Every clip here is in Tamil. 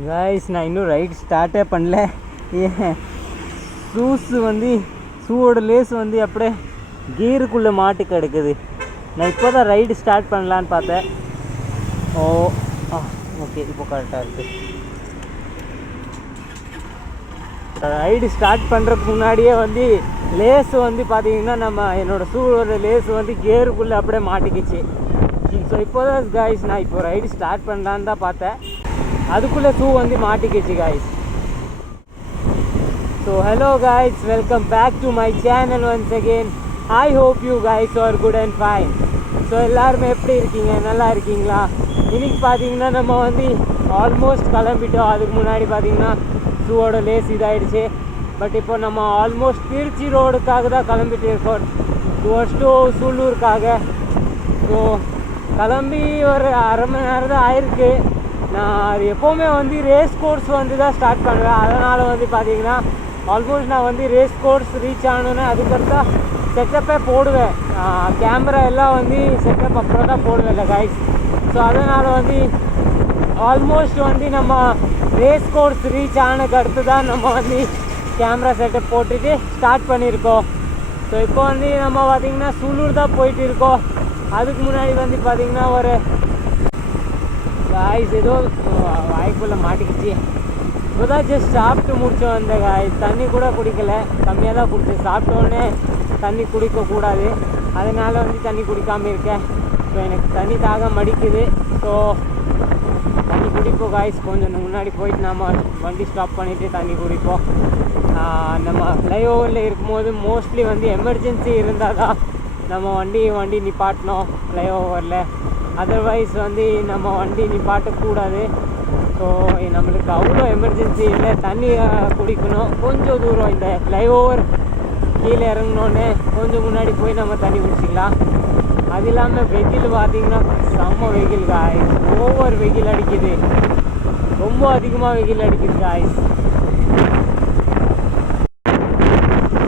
गाइस நான் இன்னும் ரைட் ஸ்டார்ட்டே பண்ணல. ஷூவோட லேஸ் வந்து அப்படியே கீருக்குள்ளே மாட்டி கிடக்குது. நான் இப்போ தான் ரைடு ஸ்டார்ட் பண்ணலான்னு பார்த்தேன். ஓகே இப்போ கரெக்டாக இருக்குது. ரைடு ஸ்டார்ட் பண்ணுறதுக்கு முன்னாடியே வந்து லேஸ் வந்து பார்த்தீங்கன்னா என்னோடய ஷூவோட லேஸ் வந்து கேருக்குள்ளே அப்படியே மாட்டிக்கிச்சு. ஸோ இப்போ தான் காய்ஸ் நான் இப்போ ரைடு ஸ்டார்ட் பண்ணலான்னு தான் பார்த்தேன். அதுக்குள்ளே ஷூ வந்து மாட்டிக்கிச்சு guys. So hello guys, welcome back to my channel once again. I hope you guys are good and fine. So எல்லாருமே எப்படி இருக்கீங்க? நல்லா இருக்கீங்களா? இன்றைக்கி பார்த்தீங்கன்னா நம்ம வந்து ஆல்மோஸ்ட் கிளம்பிட்டோம். அதுக்கு முன்னாடி பார்த்தீங்கன்னா ஷூவோட லேஸ் இதாகிடுச்சு. பட் இப்போ நம்ம ஆல்மோஸ்ட் திருச்சி ரோடுக்காக தான் கிளம்பிட்டு இருக்கோம், டுவர்ஸ் டு சூலூருக்காக. ஸோ கிளம்பி ஒரு அரை மணி நேரம் தான் ஆயிருக்கு. நான் அது எப்போவுமே வந்து ரேஸ் கோர்ஸ் வந்து தான் ஸ்டார்ட் பண்ணுவேன். அதனால் வந்து பார்த்தீங்கன்னா ஆல்மோஸ்ட் நான் வந்து ரேஸ் கோர்ஸ் ரீச் ஆகணுன்னு அதுக்கடுத்தா செட்டப்பே போடுவேன். கேமரா எல்லாம் வந்து செட்டப் அப்புறம் தான் போடுவேன் இல்லை கைஸ். ஸோ அதனால் வந்து ஆல்மோஸ்ட் வந்து நம்ம ரேஸ் கோர்ஸ் ரீச் ஆனதுக்கு அடுத்து தான் நம்ம வந்து கேமரா செட்டப் போட்டுட்டு ஸ்டார்ட் பண்ணியிருக்கோம். ஸோ இப்போ வந்து நம்ம பார்த்திங்கன்னா சூலூர் தான் போயிட்டு இருக்கோம். அதுக்கு முன்னாடி வந்து பார்த்திங்கன்னா ஒரு காய்ஸ் ஏதோ வாய்ப்புள்ள மாட்டிக்கிச்சு. இப்போ தான் ஜஸ்ட் சாப்பிட்டு முடித்தோம். அந்த காய்ஸ் தண்ணி கூட குடிக்கலை, கம்மியாக தான் குடித்தேன். சாப்பிட்டோன்னே தண்ணி குடிக்கக்கூடாது, அதனால் வந்து தண்ணி குடிக்காமல் இருக்கேன். ஸோ எனக்கு தண்ணி தாகம் மடிக்குது. ஸோ தண்ணி குடிப்போம் காய்ஸ். கொஞ்சம் முன்னாடி போயிட்டு நம்ம வண்டி ஸ்டாப் பண்ணிவிட்டு தண்ணி குடிப்போம். நம்ம ஃப்ளைஓவரில் இருக்கும்போது மோஸ்ட்லி வந்து எமர்ஜென்சி இருந்தால் தான் நம்ம வண்டி நிப்பாட்டணும் ஃப்ளைஓவரில். அதர்வைஸ் வந்து நம்ம வண்டி நிப்பாட்டக்கூடாது. ஸோ நம்மளுக்கு அவ்வளோ எமர்ஜென்சி இல்லை, தண்ணி குடிக்கணும். கொஞ்சம் தூரம் இந்த ஃப்ளைஓவர் கீழே இறங்கினோன்னே கொஞ்சம் முன்னாடி போய் நம்ம தண்ணி குடிச்சிக்கலாம். அது இல்லாமல் வெயில் பார்த்திங்கன்னா செம்ம வெயில் காய்ஸ். ஓவர் வெயில் அடிக்குது, ரொம்ப அதிகமாக வெயில் அடிக்குது காய்ஸ்.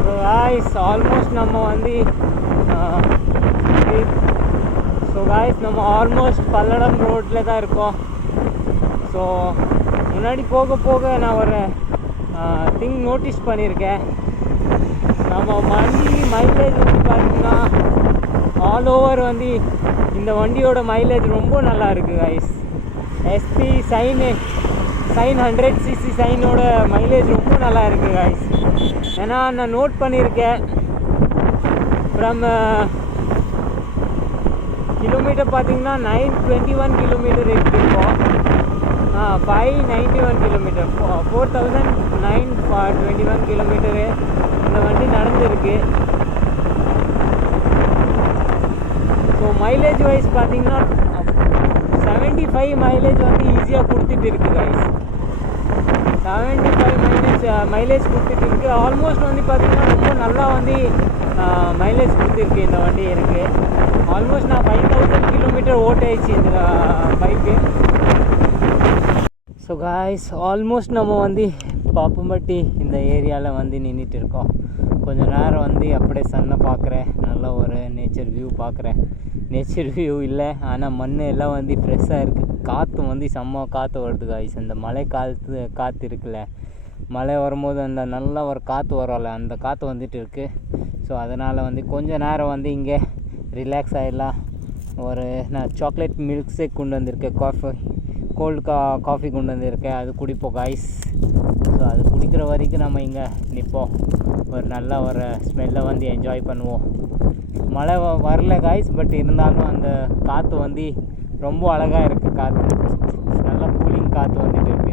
ஸோ காய்ஸ் ஆல்மோஸ்ட் நம்ம வந்து நம்ம ஆல்மோஸ்ட் பல்லடம் ரோட்டில் தான் இருக்கோம். ஸோ முன்னாடி போக போக நான் ஒரு திங் நோட்டீஸ் பண்ணியிருக்கேன். நம்ம வண்டி மைலேஜ் வந்து பார்த்திங்கன்னா ஆல் ஓவர் வந்து இந்த வண்டியோட மைலேஜ் ரொம்ப நல்லா இருக்குது கைஸ். எஸ்பி சைன் 100cc சைனோட மைலேஜ் ரொம்ப நல்லா இருக்குது கைஸ். ஏன்னா நான் நோட் பண்ணியிருக்கேன், ஃப்ரம் கிலோமீட்டர் பார்த்திங்கன்னா 921 கிலோமீட்டர் இருக்கும். 591 கிலோமீட்டர், 4921 கிலோமீட்டரு இந்த வண்டி நடந்துருக்கு. ஸோ மைலேஜ் வைஸ் பார்த்திங்கன்னா 75 மைலேஜ் வந்து ஈஸியாக கொடுத்துட்டு இருக்குது கைஸ். 75 மைலேஜ் கொடுத்துட்டு இருக்குது. ஆல்மோஸ்ட் வந்து பார்த்திங்கன்னா ரொம்ப நல்லா வந்து மைலேஜ் கொடுத்துருக்கு இந்த வண்டி எனக்கு. ஆல்மோஸ்ட் நான் 5000 கிலோமீட்டர் ஓட்டாயிடுச்சு இந்த பைக்கு. ஸோ காய்ஸ் ஆல்மோஸ்ட் நம்ம வந்து பாப்பம்பட்டி இந்த ஏரியாவில் வந்து நின்றுட்டு இருக்கோம். கொஞ்சம் நேரம் வந்து அப்படியே சன்னை பார்க்குறேன், நல்ல ஒரு நேச்சர் வியூ பார்க்குறேன். நேச்சர் வியூ இல்லை, ஆனால் மண் எல்லாம் வந்து ஃப்ரெஷ்ஷாக இருக்குது. காற்று வந்து செம்ம காற்று வருது காய்ஸ். அந்த மழை காற்று இருக்குல்ல, மழை வரும்போது அந்த நல்ல ஒரு காற்று வரும்ல, அந்த காற்று வந்துட்டு இருக்குது. ஸோ அதனால் வந்து கொஞ்சம் நேரம் வந்து இங்கே ரிலாக்ஸ் ஆகிடலாம். நான் சாக்லேட் மில்க் ஷேக் கொண்டு வந்திருக்கேன், கோல்டு காஃபி கொண்டு வந்திருக்கேன், அது குடிப்போம் காய்ஸ். ஸோ அது குடிக்கிற வரைக்கும் நம்ம இங்கே நிற்போம், ஒரு நல்ல ஒரு ஸ்மெல்லை வந்து என்ஜாய் பண்ணுவோம். மழை வரல காய்ஸ், பட் இருந்தாலும் அந்த காற்று வந்து ரொம்ப அழகாக இருக்குது. காற்று நல்லா கூலிங் காற்று வந்துட்டு இருக்குது.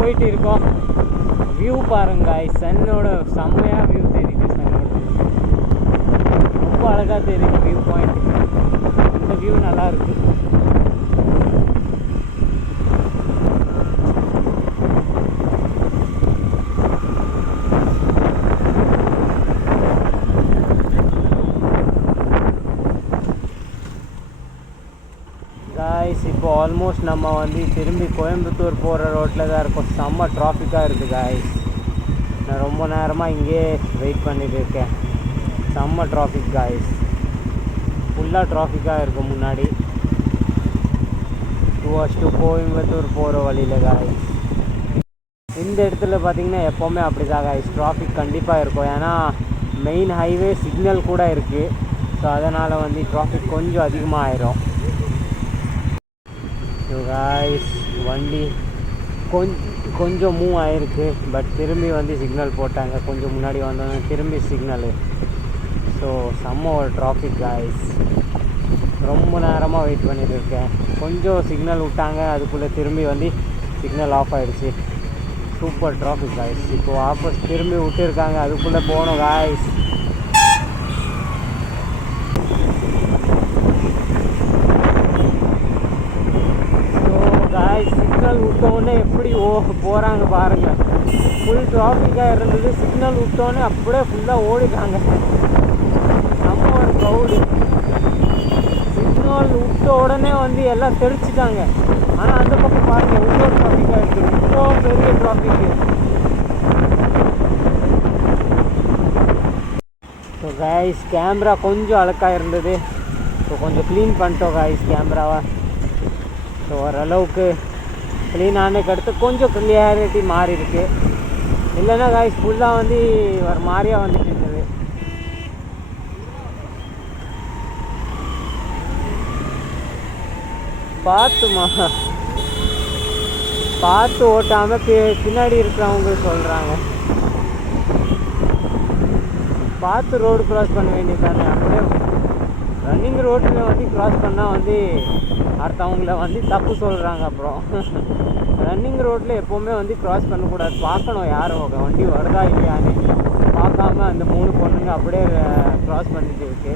போயிட்டு இருக்கோம். வியூ பாருங்க, சன்னோட செம்மையாக வியூ தெரியுது. சன்னோட தான் தெரியும் வியூ பாயிண்ட். இந்த வியூ நல்லா இருக்கு. காய்ஸ் இப்போ ஆல்மோஸ்ட் நம்ம வந்து திரும்பி கோயம்புத்தூர் போகிற ரோட்டில் தான் இருக்கோம். செம்ம டிராஃபிக்காக இருக்குது காய்ஸ். நான் ரொம்ப நேரமாக இங்கே வெயிட் பண்ணிட்டு இருக்கேன். செம்ம டிராஃபிக் காய்ஸ், ஃபுல்லாக டிராஃபிக்காக இருக்குது முன்னாடி டு கோயம்புத்தூர் போகிற வழியில் காய்ஸ். இந்த இடத்துல பார்த்திங்கன்னா எப்போவுமே அப்படி தான் காய்ஸ், டிராஃபிக் கண்டிப்பாக இருக்கும். ஏன்னா மெயின் ஹைவே சிக்னல் கூட இருக்குது. ஸோ அதனால் வந்து டிராஃபிக் கொஞ்சம் அதிகமாக ஆயிரும். ஸோ காய்ஸ் வண்டி கொஞ்சம் மூவ் ஆகிருக்கு. பட் திரும்பி வந்து சிக்னல் போட்டாங்க. கொஞ்சம் முன்னாடி வந்தோன்னே திரும்பி சிக்னலு. ஸோ செம்ம ஒரு டிராஃபிக் காய்ஸ். ரொம்ப நேரமாக வெயிட் பண்ணிட்டு இருக்கேன். கொஞ்சம் சிக்னல் விட்டாங்க, அதுக்குள்ளே திரும்பி வந்து சிக்னல் ஆஃப் ஆகிடுச்சு. Super traffic guys. இப்போ வாபஸ் திரும்பி விட்டுருக்காங்க, அதுக்குள்ளே போகணும் காய்ஸ். சிக்னல் விட்டோன்னே எப்படி போகிறாங்க பாருங்கள். ஃபுல் டிராஃபிக்காக இருந்தது. சிக்னல் விட்டோன்னே அப்படியே ஃபுல்லாக ஓடிட்டாங்க. நம்ம ஒரு க்ரௌடு. சிக்னல் விட்ட உடனே வந்து எல்லாம் தெரிச்சிட்டாங்க. ஆனால் அந்த பக்கம் பாருங்கள், இன்னொரு டிராஃபிக்காக இருக்குது. இவ்வளோ பெரிய டிராஃபிக்கு. ஸோ காய்ஸ் கேமரா கொஞ்சம் அழுக்காக இருந்தது. ஸோ கொஞ்சம் க்ளீன் பண்ணிட்டோம் காய்ஸ் கேமராவை. ஸோ ஓரளவுக்கு க்ளீன் ஆனதுக்கு அடுத்து கொஞ்சம் கிளியாரிட்டி மாறி இருக்கு. இல்லைன்னா காய்ஸ் ஃபுல்லாக வந்து ஒரு மாதிரியாக வந்துட்டு இருந்தது. பார்த்து ஓட்டாமல் பின்னாடி இருக்கிறவங்க சொல்கிறாங்க. பார்த்து ரோடு க்ராஸ் பண்ண வேண்டியதானே. அப்படியே ரன்னிங் ரோட்டில் வந்து க்ராஸ் பண்ணால் வந்து அடுத்தவங்கள வந்து தப்பு சொல்கிறாங்க. அப்புறம் ரன்னிங் ரோட்டில் எப்போவுமே வந்து க்ராஸ் பண்ணக்கூடாது. பார்க்கணும் யாரும் வண்டி வருதா இல்லையான்னு. பார்க்காம அந்த 3 பொண்ணுங்க அப்படியே க்ராஸ் பண்ணிட்டு இருக்கு.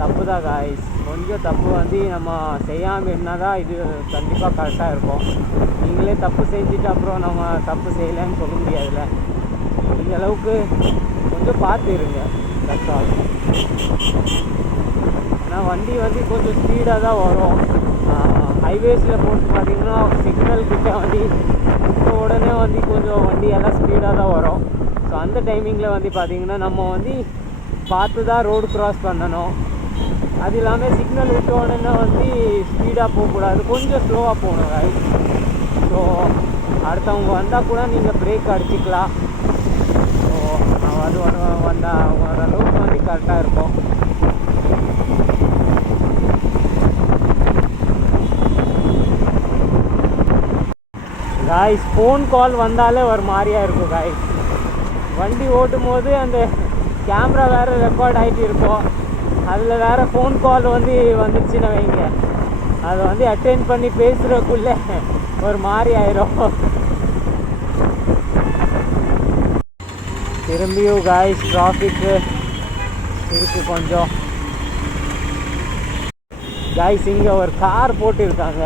தப்பு தான் காய்ஸ். கொஞ்சம் தப்பு வந்து நம்ம செய்யாமல் இருந்தால் தான் இது கண்டிப்பாக கரெக்டாக இருக்கும். நீங்களே தப்பு செஞ்சுட்டு அப்புறம் நம்ம தப்பு செய்யலைன்னு சொல்ல முடியாதுல்ல. இந்த அளவுக்கு கொஞ்சம் பார்த்து இருங்க. That's all. ஆனால் வண்டி வந்து கொஞ்சம் ஸ்பீடாக தான் வரும். ஹைவேஸில் போட்டு பார்த்திங்கன்னா சிக்னல் கிட்ட வண்டி இப்போ உடனே வந்து கொஞ்சம் வண்டி எல்லாம் ஸ்பீடாக தான் வரும். ஸோ அந்த டைமிங்கில் வந்து பார்த்திங்கன்னா நம்ம வந்து பார்த்து தான் ரோடு க்ராஸ் பண்ணணும். அது இல்லாமல் சிக்னல் விட்ட உடனே வந்து ஸ்பீடாக போகக்கூடாது, கொஞ்சம் ஸ்லோவாக போகணும் ரைட். ஸோ அடுத்தவங்க வந்தால் கூட நீங்கள் பிரேக் அடிச்சிக்கலாம். ஸோ அது வந்தால் ஓரளவுக்கு வந்து கரெக்டாக இருக்கும். காய்ஸ் ஃபோன் கால் வந்தாலே ஒரு மாதிரியாக இருக்கும் காய்ஸ். வண்டி ஓட்டும் போது அந்த கேமரா வேறு ரெக்கார்ட் ஆகிட்டு இருக்கும். அதில் வேறு ஃபோன் கால் வந்து வந்துடுச்சுன்னு வைங்க, அதை வந்து அட்டென்ட் பண்ணி பேசுகிறதுக்குள்ளே ஒரு மாதிரி ஆயிரும். திரும்பியும் காய்ஸ் டிராஃபிக்கு இருக்குது கொஞ்சம். காய்ஸ் இங்கே ஒரு கார் போட்டிருக்காங்க,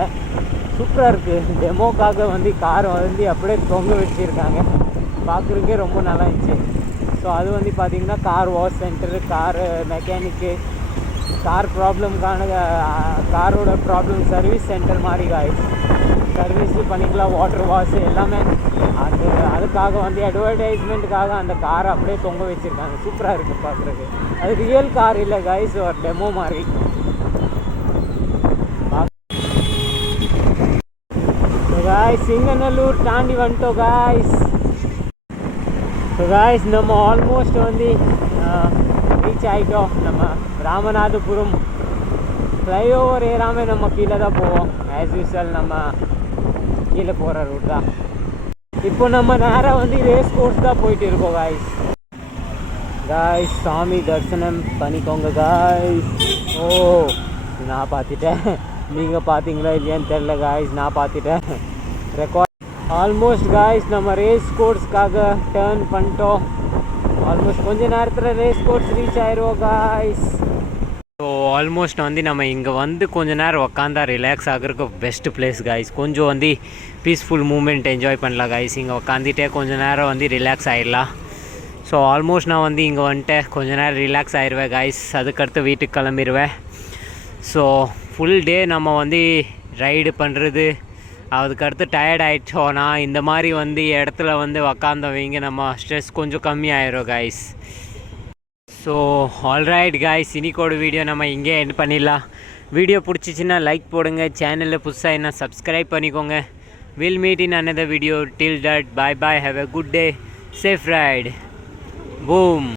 சூப்பராக இருக்குது. டெமோக்காக வந்து கார் வந்து அப்படியே தொங்க வச்சுருக்காங்க. பார்க்குறதுக்கே ரொம்ப நல்லா இருந்துச்சு. ஸோ அது வந்து பார்த்திங்கன்னா car wash centre, car mechanic, car ப்ராப்ளம்கான காரோட ப்ராப்ளம் சர்வீஸ் சென்டர் மாதிரி காய்ஸ். சர்வீஸு பண்ணிக்கலாம், வாட்டர் வாஷ் எல்லாமே. அதுக்காக வந்து அட்வர்டைஸ்மெண்ட்டுக்காக அந்த காரை அப்படியே தொங்க வச்சுருக்காங்க. சூப்பராக இருக்குது பார்க்குறதுக்கு. அது ரியல் கார் இல்லை காய்ஸ், ஒரு டெமோ மாதிரி. காய்ஸ் சிங்கநல்லூர் தாண்டி வந்துட்டோம் காய்ஸ். ஸோ காய்ஸ் நம்ம ஆல்மோஸ்ட் வந்து ரீச் ஆகிட்டோம். நம்ம ராமநாதபுரம் ஃப்ளைஓவர் ஏறாமல் நம்ம கீழே தான் போவோம். ஆஸ் யூஸ்வல் நம்ம கீழே போகிற ரூட் தான். இப்போ நம்ம நேராக வந்து ரேஸ் கோர்ஸ் தான் போயிட்டு இருக்கோம் காய்ஸ். காய்ஸ் சாமி தரிசனம் பண்ணிக்கோங்க காய்ஸ். ஓ நான் பார்த்துட்டேன், நீங்கள் பார்த்தீங்களா இல்லையான்னு தெரில காய்ஸ். நான் பார்த்துட்டேன். ரெக்கார்ட் ஆல்மோஸ்ட் காய்ஸ் நம்ம ரேஸ் கோர்ஸ்க்காக டேர்ன் பண்ணிட்டோம். ஆல்மோஸ்ட் கொஞ்ச நேரத்தில் ரேஸ் கோர்ஸ் ரீச் ஆயிடுவோம் காய்ஸ். ஸோ ஆல்மோஸ்ட் வந்து நம்ம இங்கே வந்து கொஞ்ச நேரம் உக்காந்தா ரிலாக்ஸ் ஆகிறதுக்கு பெஸ்ட் பிளேஸ் கைஸ். கொஞ்சம் வந்து பீஸ்ஃபுல் மூமெண்ட் என்ஜாய் பண்ணலாம் கைஸ். இங்கே உக்காந்துட்டே கொஞ்சம் நேரம் வந்து ரிலாக்ஸ் ஆகிடலாம். ஸோ ஆல்மோஸ்ட் நான் வந்து இங்கே வந்துட்டு கொஞ்ச நேரம் ரிலாக்ஸ் ஆயிடுவேன் கைஸ். அதுக்கடுத்து வீட்டுக்கு கிளம்பிடுவேன். ஸோ ஃபுல் டே நம்ம வந்து ரைடு பண்ணுறது, அதுக்கடுத்து டயர்ட் ஆகிடுச்சோன்னா இந்த மாதிரி வந்து இடத்துல வந்து உக்காந்தவங்க நம்ம ஸ்ட்ரெஸ் கொஞ்சம் கம்மி ஆயிரும் கைஸ். ஸோ ஆல்ரைட் கைஸ், இன்னைக்கோட வீடியோ நம்ம இங்கே எண்ட் பண்ணிடலாம். வீடியோ பிடிச்சிச்சின்னா லைக் போடுங்க, சேனலில் புதுசாக என்ன சப்ஸ்கிரைப் பண்ணிக்கோங்க. Will meet in another video. Till that, bye bye, have a good day, safe ride, boom.